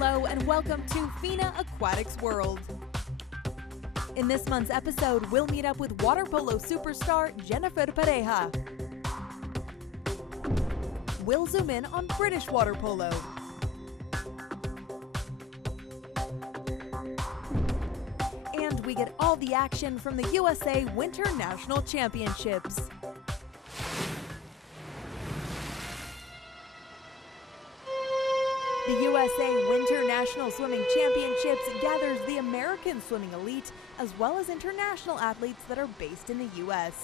Hello and welcome to FINA Aquatics World. In this month's episode, we'll meet up with water polo superstar Jennifer Pareja. We'll zoom in on British Water Polo. And we get all the action from the USA Winter National Championships. The USA Winter National Swimming Championships gathers the American swimming elite as well as international athletes that are based in the U.S.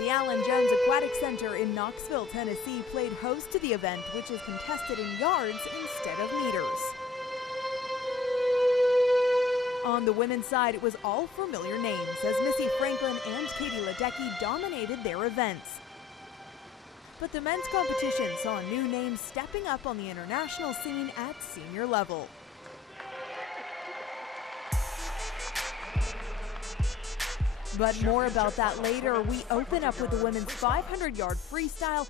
The Allen Jones Aquatic Center in Knoxville, Tennessee played host to the event, which is contested in yards instead of meters. On the women's side, it was all familiar names as Missy Franklin and Katie Ledecky dominated their events. But the men's competition saw new names stepping up on the international scene at senior level. But more about that later. We open up with the women's 500-yard freestyle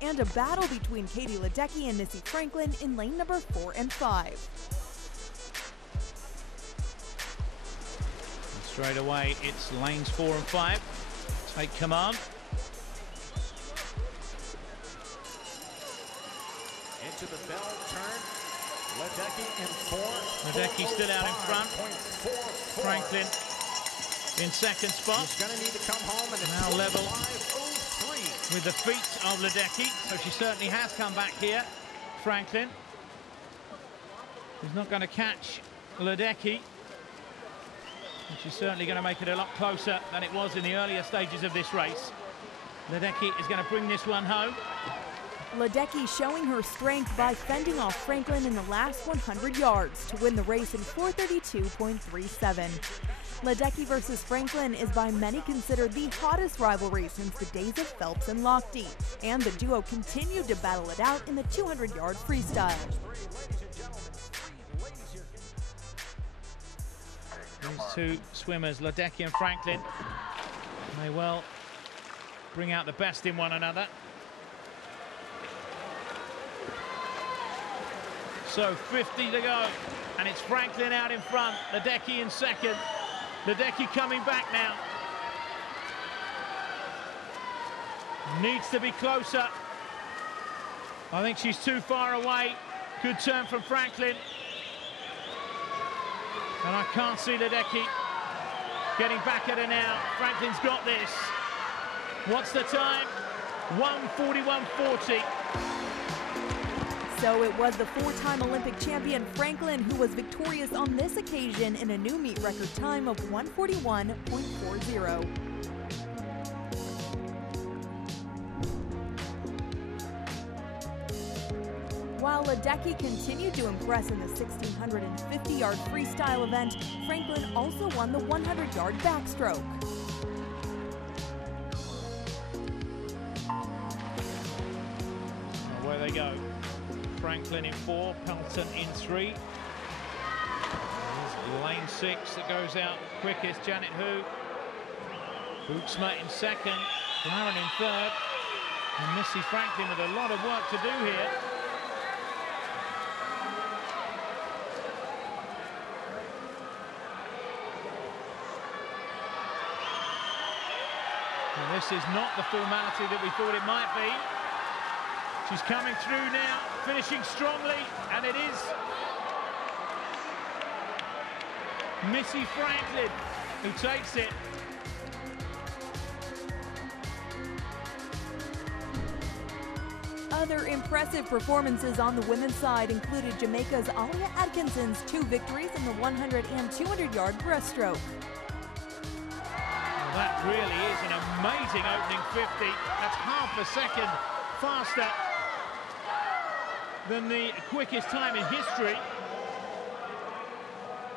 and a battle between Katie Ledecky and Missy Franklin in lane number 4 and 5. Straight away, it's lanes 4 and 5. Take command. Into the bell turn. Ledecky in 4. Ledecky still out in front. Franklin in second spot. She's going to need to come home and now level 5:03 with the feet of Ledecky. So she certainly has come back here. Franklin. She's not going to catch Ledecky. And she's certainly going to make it a lot closer than it was in the earlier stages of this race. Ledecky is going to bring this one home. Ledecky showing her strength by fending off Franklin in the last 100 yards to win the race in 4:32.37. Ledecky versus Franklin is by many considered the hottest rivalry since the days of Phelps and Lochte, and the duo continued to battle it out in the 200-yard freestyle. These two swimmers, Ledecky and Franklin, may well bring out the best in one another. So 50 to go, and it's Franklin out in front, Ledecky in second. Ledecky coming back now. Needs to be closer. I think she's too far away. Good turn from Franklin. And I can't see Ledecky getting back at her now. Franklin's got this. What's the time? 1:41.40. So it was the 4-time Olympic champion Franklin who was victorious on this occasion in a new meet record time of 1:41.40. While Ledecky continued to impress in the 1,650-yard freestyle event, Franklin also won the 100-yard backstroke. Away they go. Franklin in 4, Pelton in 3. There's lane 6 that goes out quickest. Janet Hu. Bootsma in 2nd. Claren in 3rd. And Missy Franklin with a lot of work to do here. And this is not the formality that we thought it might be. She's coming through now, finishing strongly, and it is Missy Franklin who takes it. Other impressive performances on the women's side included Jamaica's Alia Atkinson's 2 victories in the 100 and 200-yard breaststroke. Well, that really is an amazing opening 50. That's half a second faster than the quickest time in history.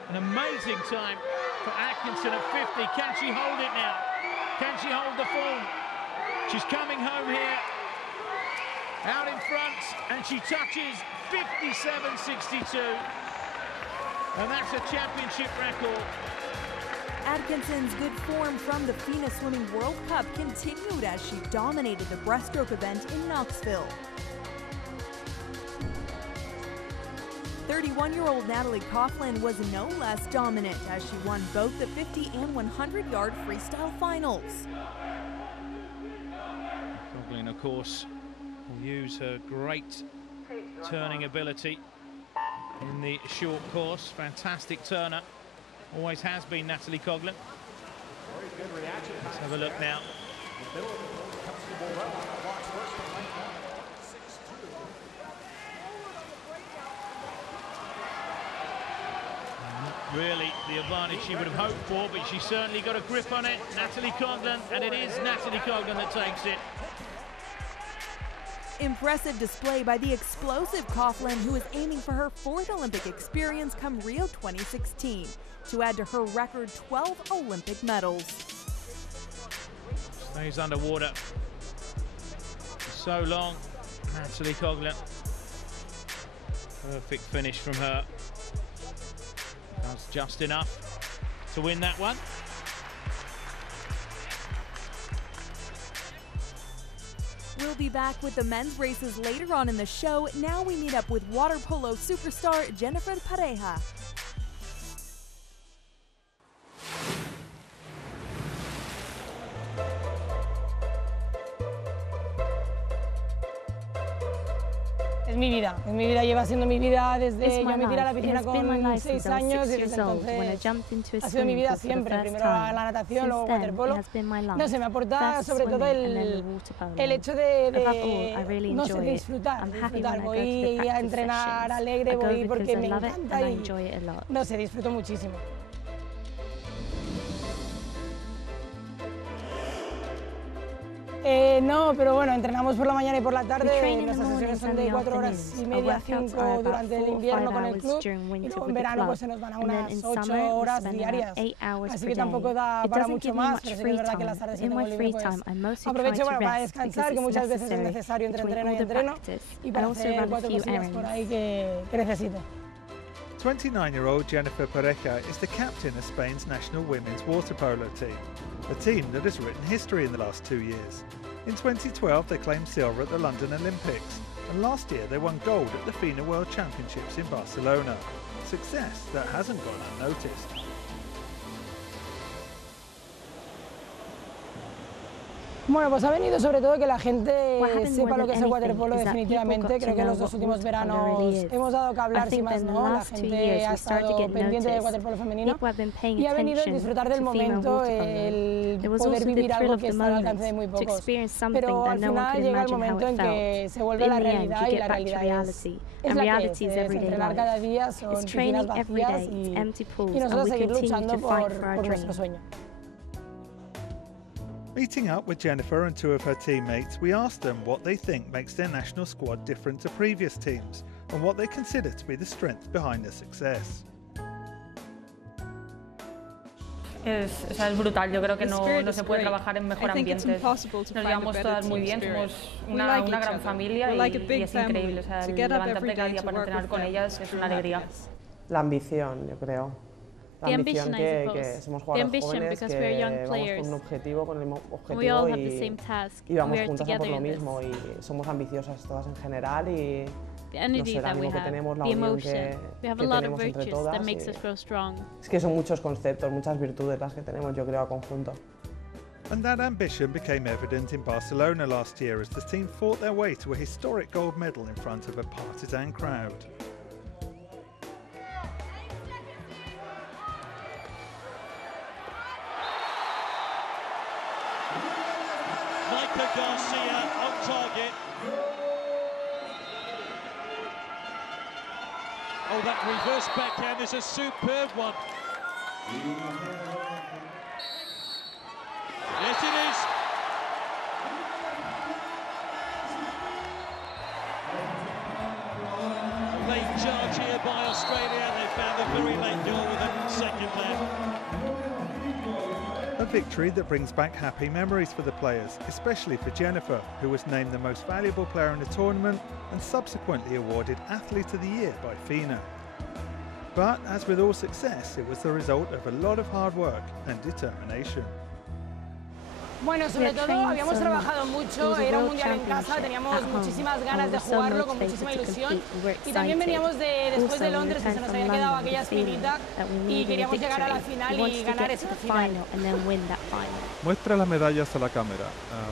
An amazing time for Atkinson at 50. Can she hold it now? Can she hold the form? She's coming home here, out in front, and she touches 57.62. And that's a championship record. Atkinson's good form from the FINA Swimming World Cup continued as she dominated the breaststroke event in Knoxville. 31-year-old Natalie Coughlin was no less dominant as she won both the 50 and 100-yard freestyle finals. Coughlin, of course, will use her great turning ability in the short course. Fantastic turner. Always has been Natalie Coughlin. Let's have a look now. Not really the advantage she would have hoped for, but she certainly got a grip on it. Natalie Coughlin, and it is Natalie Coughlin that takes it. Impressive display by the explosive Coughlin, who is aiming for her 4th Olympic experience come Rio 2016, to add to her record 12 Olympic medals. Stays underwater for so long, Natalie Coughlin. Perfect finish from her. That's just enough to win that one. We'll be back with the men's races later on in the show. Now we meet up with water polo superstar Jennifer Pareja. Es mi vida, lleva siendo mi vida desde yo me tiré a la piscina con 6 años y desde entonces ha sido mi vida siempre, primero la natación, luego waterpolo. No sé, me aporta sobre todo el hecho de no sé, disfrutar, voy a entrenar alegre, voy porque me encanta y no sé, disfruto muchísimo. No, pero bueno, entrenamos por la mañana y por la tarde. Nuestras sesiones son de 4 horas y media, 5 durante el invierno con el club. Y luego en verano pues se nos van a unas 8 horas diarias. Así que tampoco da para mucho más, pero sí que es verdad que las tardes que tengo libre pues aprovecho para descansar, que muchas veces es necesario entre entreno y entreno, y para hacer 4 cosillas por ahí que necesito. 29-year-old Jennifer Pareja is the captain of Spain's national women's water polo team, a team that has written history in the last 2 years. In 2012 they claimed silver at the London Olympics, and last year they won gold at the FINA World Championships in Barcelona. Success that hasn't gone unnoticed. Bueno, pues ha venido sobre todo que la gente sepa lo que es el waterpolo definitivamente. Creo que en los 2 últimos veranos hemos dado que hablar sin más, ¿no? La gente ha estado pendiente del waterpolo femenino y ha venido el disfrutar del momento, el poder vivir algo que está al alcance de muy pocos. Pero al final llega el momento en que se vuelve la realidad y la realidad es la que es entrenar cada día, son piscinas vacías y nosotros seguir luchando por nuestro sueño. Meeting up with Jennifer and 2 of her teammates, we asked them what they think makes their national squad different to previous teams and what they consider to be the strength behind their success. Es brutal, yo creo que no se puede trabajar en mejor ambiente. Nos llevamos todas muy bien, somos una gran familia y es increíble. O sea, levantarte cada día para entrenar con ellas es una alegría. La ambición, yo creo. La ambición que somos jugadores jóvenes, que vamos con un objetivo, con el mismo objetivo y vamos juntas a por lo mismo y somos ambiciosas todas en general y no sé, el ánimo que tenemos, la unión que tenemos entre todas. Es que son muchos conceptos, muchas virtudes las que tenemos, yo creo, a conjunto. And that ambition became evident in Barcelona last year as the team fought their way to a historic gold medal in front of a partisan crowd. Garcia on target. Oh, that reverse backhand is a superb one. Yes, it is. Late charge here by Australia. They found a very late goal with a second there. A victory that brings back happy memories for the players, especially for Jennifer, who was named the most valuable player in the tournament and subsequently awarded Athlete of the Year by FINA. But as with all success, it was the result of a lot of hard work and determination. Bueno, sobre todo habíamos trabajado mucho, era un mundial en casa, teníamos muchísimas ganas de jugarlo con muchísima ilusión y también veníamos después de Londres, que se nos había quedado aquella espinita y queríamos llegar a la final y ganar esa final. Muestra las medallas a la cámara.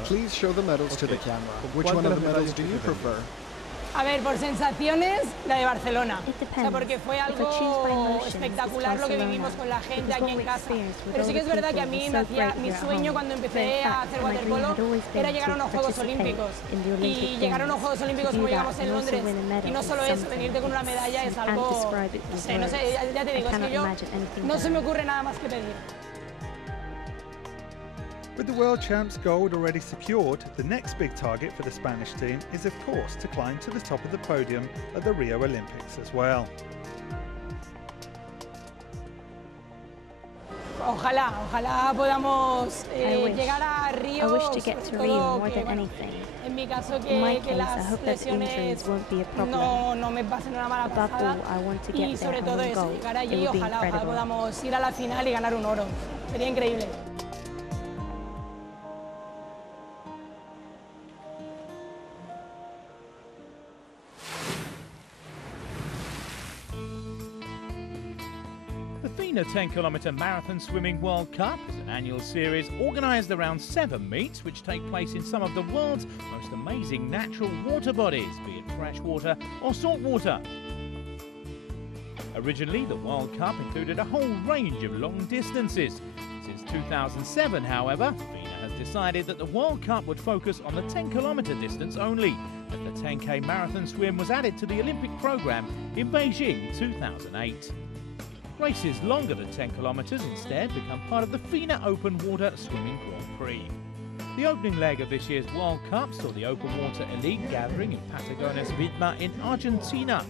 Please show the medals to the camera. Which one of the medals do you prefer? A ver, por sensaciones, la de Barcelona. O sea, porque fue algo espectacular lo que vivimos con la gente aquí en casa. Pero sí que es verdad que a mí mi sueño cuando empecé a hacer waterpolo era llegar a unos Juegos Olímpicos. Y llegar a unos Juegos Olímpicos como llegamos en Londres. Y no solo eso, venirte con una medalla es algo, no sé, ya te digo, es que yo no se me ocurre nada más que pedir. With the World Champs gold already secured, the next big target for the Spanish team is of course to climb to the top of the podium at the Rio Olympics as well. Ojalá podamos llegar a Río, en mi caso que las lesiones no me pasen una mala pasada y sobre todo eso, llegar allí, ojalá podamos ir a la final y ganar un oro, sería increíble. The FINA 10-kilometre Marathon Swimming World Cup is an annual series organised around 7 meets which take place in some of the world's most amazing natural water bodies, be it freshwater or saltwater. Originally, the World Cup included a whole range of long distances. Since 2007, however, FINA has decided that the World Cup would focus on the 10-kilometre distance only, as the 10K marathon swim was added to the Olympic programme in Beijing 2008. Races longer than 10 kilometres instead become part of the FINA Open Water Swimming Grand Prix. The opening leg of this year's World Cup saw the open water elite gathering in Patagonia's Viedma in Argentina.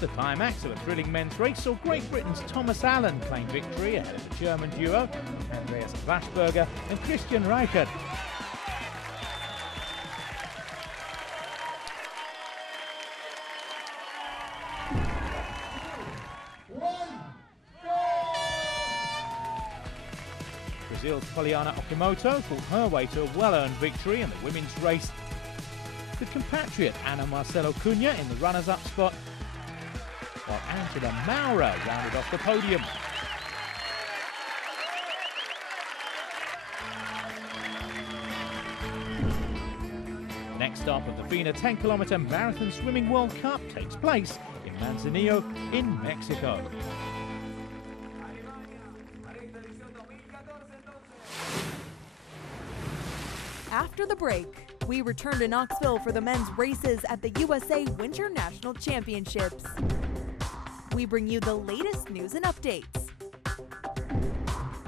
The climax of a thrilling men's race saw Great Britain's Thomas Allen claim victory ahead of the German duo Andreas Waschberger and Christian Reichert. Brazil's Poliana Okimoto fought her way to a well-earned victory in the women's race, with compatriot Ana Marcelo Cunha in the runners-up spot, while Angela Maurer rounded off the podium. Next stop of the FINA 10-kilometre Marathon Swimming World Cup takes place in Manzanillo in Mexico. After the break, we return to Knoxville for the men's races at the USA Winter National Championships. We bring you the latest news and updates.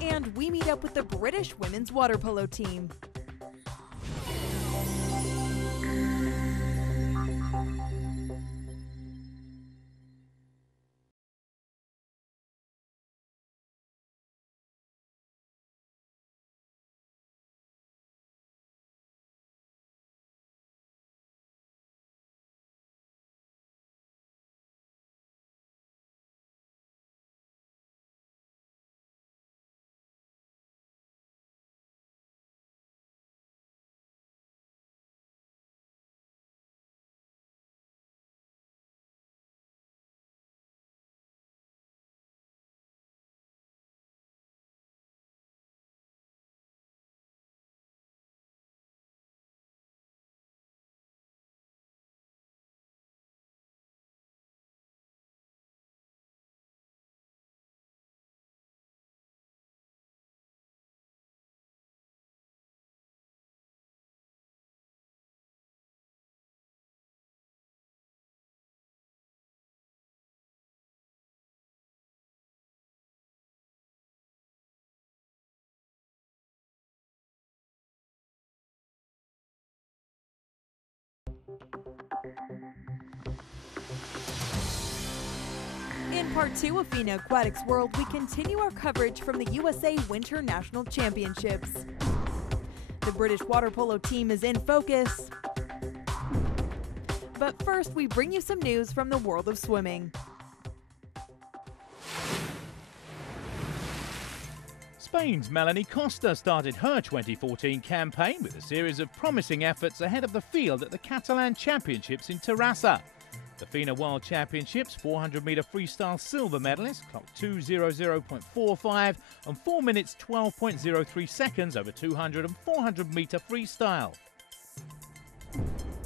And we meet up with the British women's water polo team. In part 2 of FINA Aquatics World, we continue our coverage from the USA Winter National Championships. The British Water Polo team is in focus, But first, we bring you some news from the world of swimming. Spain's Melanie Costa started her 2014 campaign with a series of promising efforts ahead of the field at the Catalan Championships in Terrassa. The FINA World Championships 400-metre freestyle silver medalist clocked 2:00.45 and 4 minutes 12.03 seconds over 200 and 400-metre freestyle.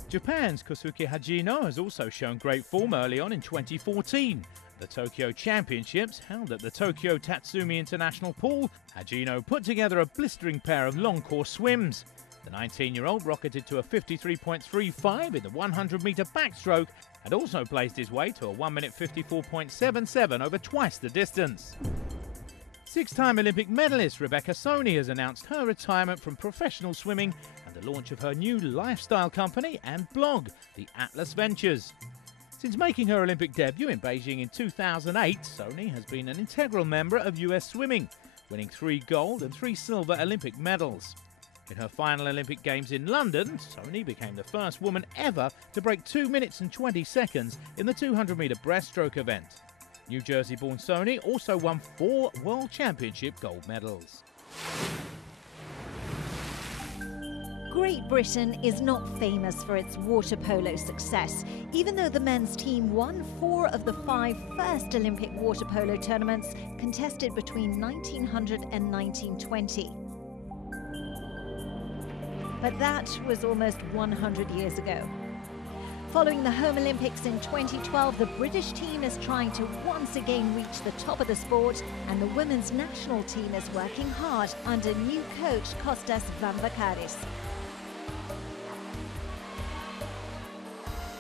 Japan's Kosuke Hajino has also shown great form early on in 2014. The Tokyo Championships, held at the Tokyo Tatsumi International Pool, Hajino put together a blistering pair of long-course swims. The 19-year-old rocketed to a 53.35 in the 100-metre backstroke and also placed his way to a 1 minute 54.77 over twice the distance. Six-time Olympic medalist Rebecca Soni has announced her retirement from professional swimming and the launch of her new lifestyle company and blog, The Atlas Ventures. Since making her Olympic debut in Beijing in 2008, Soni has been an integral member of US swimming, winning 3 gold and 3 silver Olympic medals. In her final Olympic Games in London, Soni became the first woman ever to break 2 minutes and 20 seconds in the 200-metre breaststroke event. New Jersey-born Soni also won 4 World Championship gold medals. Great Britain is not famous for its water polo success, even though the men's team won 4 of the 5 first Olympic water polo tournaments contested between 1900 and 1920. But that was almost 100 years ago. Following the home Olympics in 2012, the British team is trying to once again reach the top of the sport, and the women's national team is working hard under new coach Kostas Vamvakaris.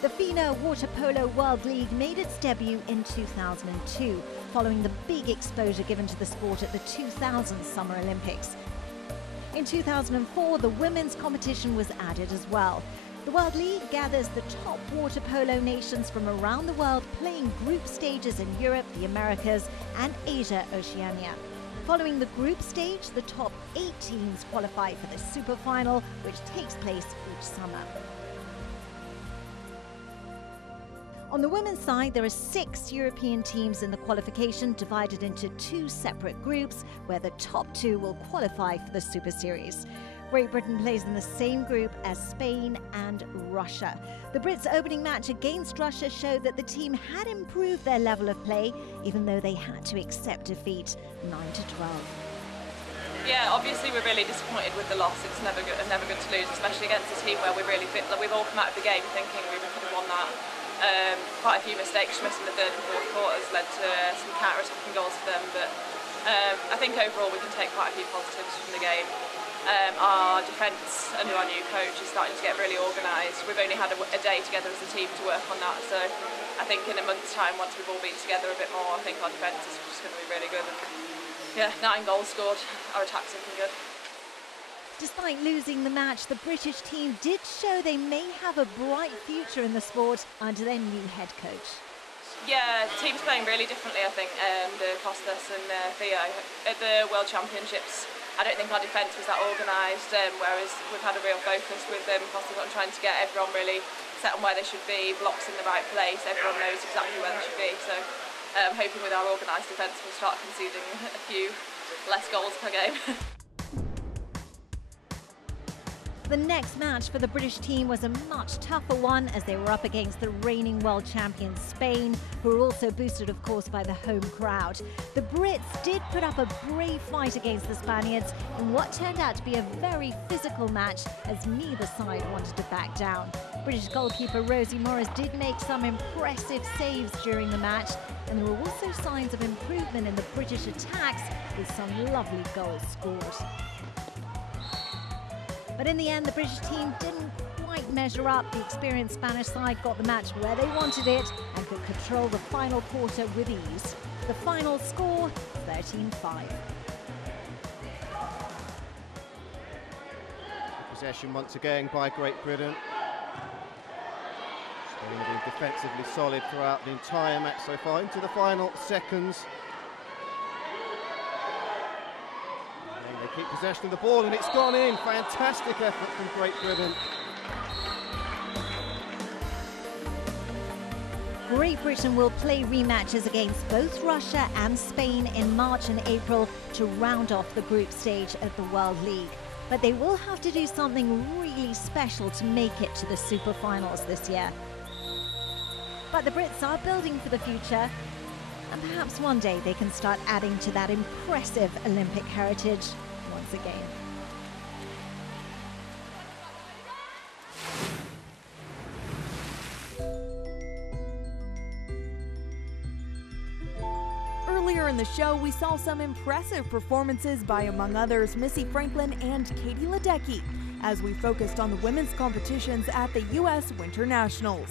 The FINA Water Polo World League made its debut in 2002, following the big exposure given to the sport at the 2000 Summer Olympics. In 2004, the women's competition was added as well. The World League gathers the top water polo nations from around the world playing group stages in Europe, the Americas, and Asia, Oceania. Following the group stage, the top 8 teams qualify for the super final, which takes place each summer. On the women's side, there are 6 European teams in the qualification, divided into 2 separate groups, where the top 2 will qualify for the Super Series. Great Britain plays in the same group as Spain and Russia. The Brits' opening match against Russia showed that the team had improved their level of play, even though they had to accept defeat 9-12. Yeah, obviously we're really disappointed with the loss. It's never good to lose, especially against a team where we really fit. Like, we've all come out of the game thinking we could have won that. Quite a few mistakes from us in the third and fourth quarters led to some counter-attacking goals for them, but I think overall we can take quite a few positives from the game. Our defence under our new coach is starting to get really organised. We've only had a day together as a team to work on that, so I think in a month's time, once we've all been together a bit more, I think our defence is just going to be really good. And, yeah, 9 goals scored, our attack's looking good. Despite losing the match, the British team did show they may have a bright future in the sport under their new head coach. Yeah, the team's playing really differently, I think, the Kostas and Theo. At the World Championships, I don't think our defence was that organised, whereas we've had a real focus with Kostas on trying to get everyone really set on where they should be, blocks in the right place, everyone knows exactly where they should be. So I'm hoping with our organised defence we'll start conceding a few less goals per game. The next match for the British team was a much tougher one, as they were up against the reigning world champions Spain, who were also boosted, of course, by the home crowd. The Brits did put up a brave fight against the Spaniards in what turned out to be a very physical match, as neither side wanted to back down. British goalkeeper Rosie Morris did make some impressive saves during the match, and there were also signs of improvement in the British attacks, with some lovely goals scored. But in the end, the British team didn't quite measure up. The experienced Spanish side got the match where they wanted it and could control the final quarter with ease. The final score, 13-5. Possession once again by Great Britain. Spain being defensively solid throughout the entire match so far, into the final seconds. They keep possession of the ball and it's gone in. Fantastic effort from Great Britain. Great Britain will play rematches against both Russia and Spain in March and April to round off the group stage of the World League. But they will have to do something really special to make it to the superfinals this year. But the Brits are building for the future, and perhaps one day they can start adding to that impressive Olympic heritage once again. Earlier in the show, we saw some impressive performances by, among others, Missy Franklin and Katie Ledecky, as we focused on the women's competitions at the U.S. Winter Nationals.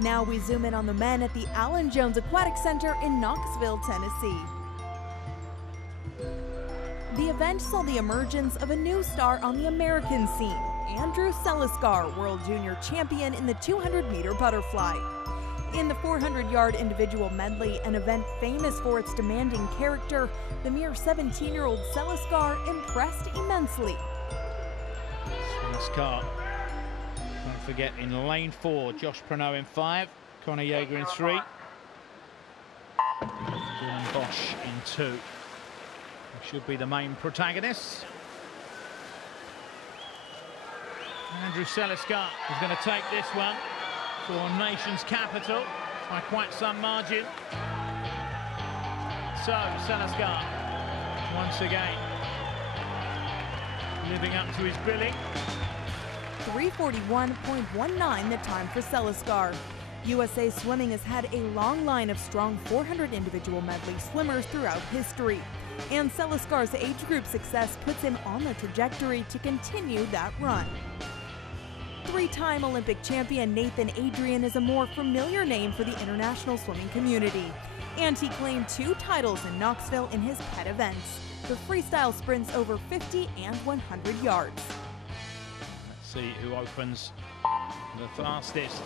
Now we zoom in on the men at the Allen Jones Aquatic Center in Knoxville, Tennessee. The event saw the emergence of a new star on the American scene, Andrew Seliskar, World Junior Champion in the 200-meter butterfly. In the 400-yard individual medley, an event famous for its demanding character, the mere 17-year-old Seliskar impressed immensely. Seliskar, don't forget, in lane 4, Josh Prano in 5, Conor Jaeger in 3, Dylan Bosch in 2. They should be the main protagonists. Andrew Seliskar is going to take this one for nation's capital by quite some margin. So Seliskar once again living up to his billing. 3:41.19 the time for Seliskar. USA Swimming has had a long line of strong 400 individual medley swimmers throughout history, and Seliskar's age group success puts him on the trajectory to continue that run. Three-time Olympic champion Nathan Adrian is a more familiar name for the international swimming community, and he claimed 2 titles in Knoxville in his pet events, the freestyle sprints over 50 and 100 yards. Let's see who opens the fastest.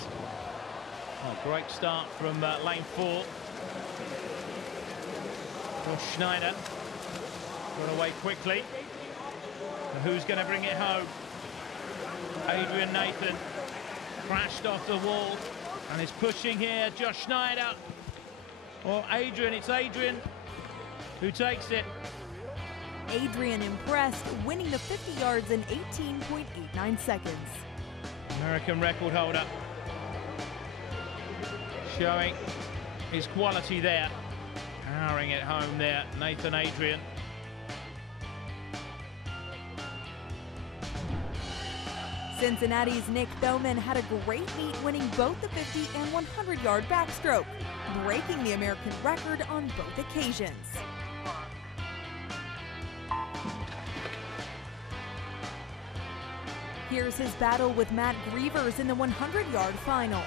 Oh, great start from lane 4. Josh Schneider got away quickly. And who's going to bring it home? Adrian Nathan crashed off the wall and is pushing here. Josh Schneider or Adrian. It's Adrian who takes it. Adrian impressed, winning the 50 yards in 18.89 seconds. American record holder showing his quality there. Powering it home there, Nathan Adrian. Cincinnati's Nick Thoman had a great meet, winning both the 50 and 100-yard backstroke, breaking the American record on both occasions. Here's his battle with Matt Grievers in the 100-yard final.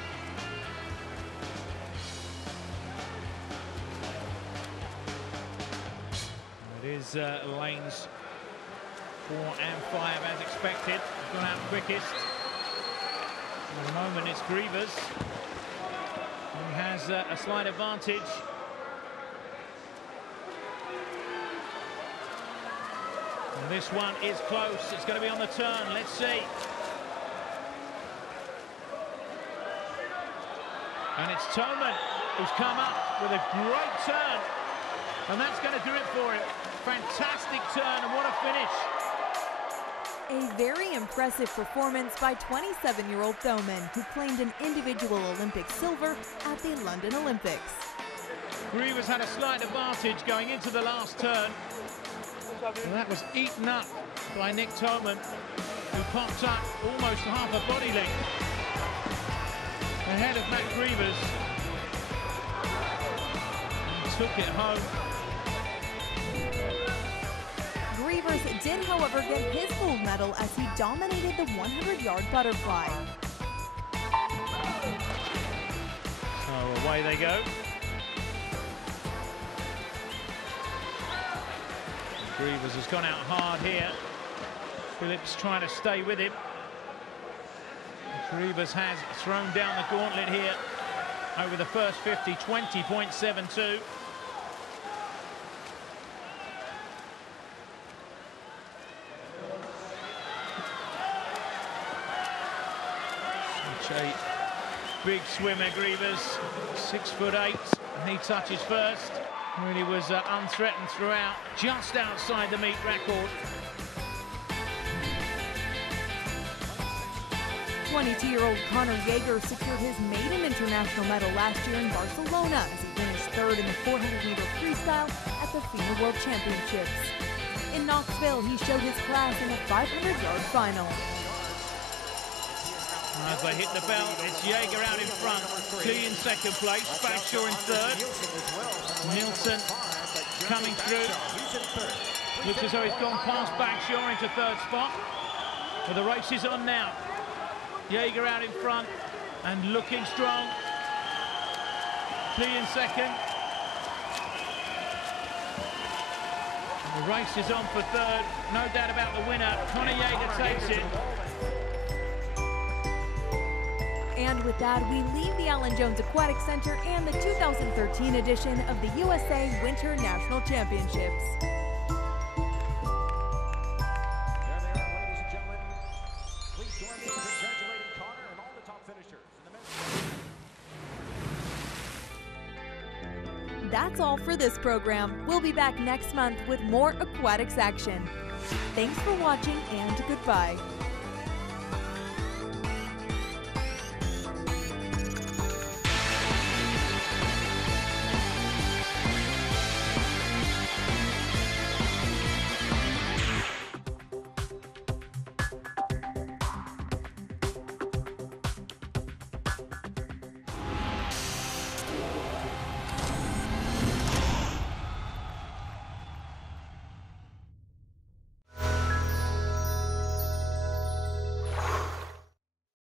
It is lanes 4 and 5 as expected. Gone out quickest. At the moment it's Grievers who has a slight advantage. And this one is close. It's going to be on the turn. Let's see. And it's Thoman who's come up with a great turn. And that's going to do it for him. Fantastic turn, and what a finish. A very impressive performance by 27-year-old Thoman, who claimed an individual Olympic silver at the London Olympics. Grievers had a slight advantage going into the last turn. And that was eaten up by Nick Thoman, who popped up almost half a body length ahead of Matt Grievers. And took it home. Grievers did, however, get his gold medal as he dominated the 100-yard butterfly. So away they go. Grievers has gone out hard here. Phillips trying to stay with him. Grievers has thrown down the gauntlet here over the first 50, 20.72. Big swimmer, Grievous, 6'8", and he touches first. Really was unthreatened throughout, just outside the meet record. 22-year-old Connor Jaeger secured his maiden international medal last year in Barcelona as he finished third in the 400-meter freestyle at the FINA World Championships. In Knoxville, he showed his class in the 500-yard final. As they hit the bell, it's Jaeger out in front, Key in second place, Bagshaw in third. Nielsen coming through. Looks as though he's gone past Bagshaw into third spot. But the race is on now. Jaeger out in front and looking strong. Key in second. And the race is on for third. No doubt about the winner. Connor Jaeger takes it. And with that, we leave the Alan Jones Aquatic Center and the 2013 edition of the USA Winter National Championships. There they are, ladies and gentlemen. Please join me in congratulating Connor and all the top finishers in the men's. That's all for this program. We'll be back next month with more aquatics action. Thanks for watching and goodbye.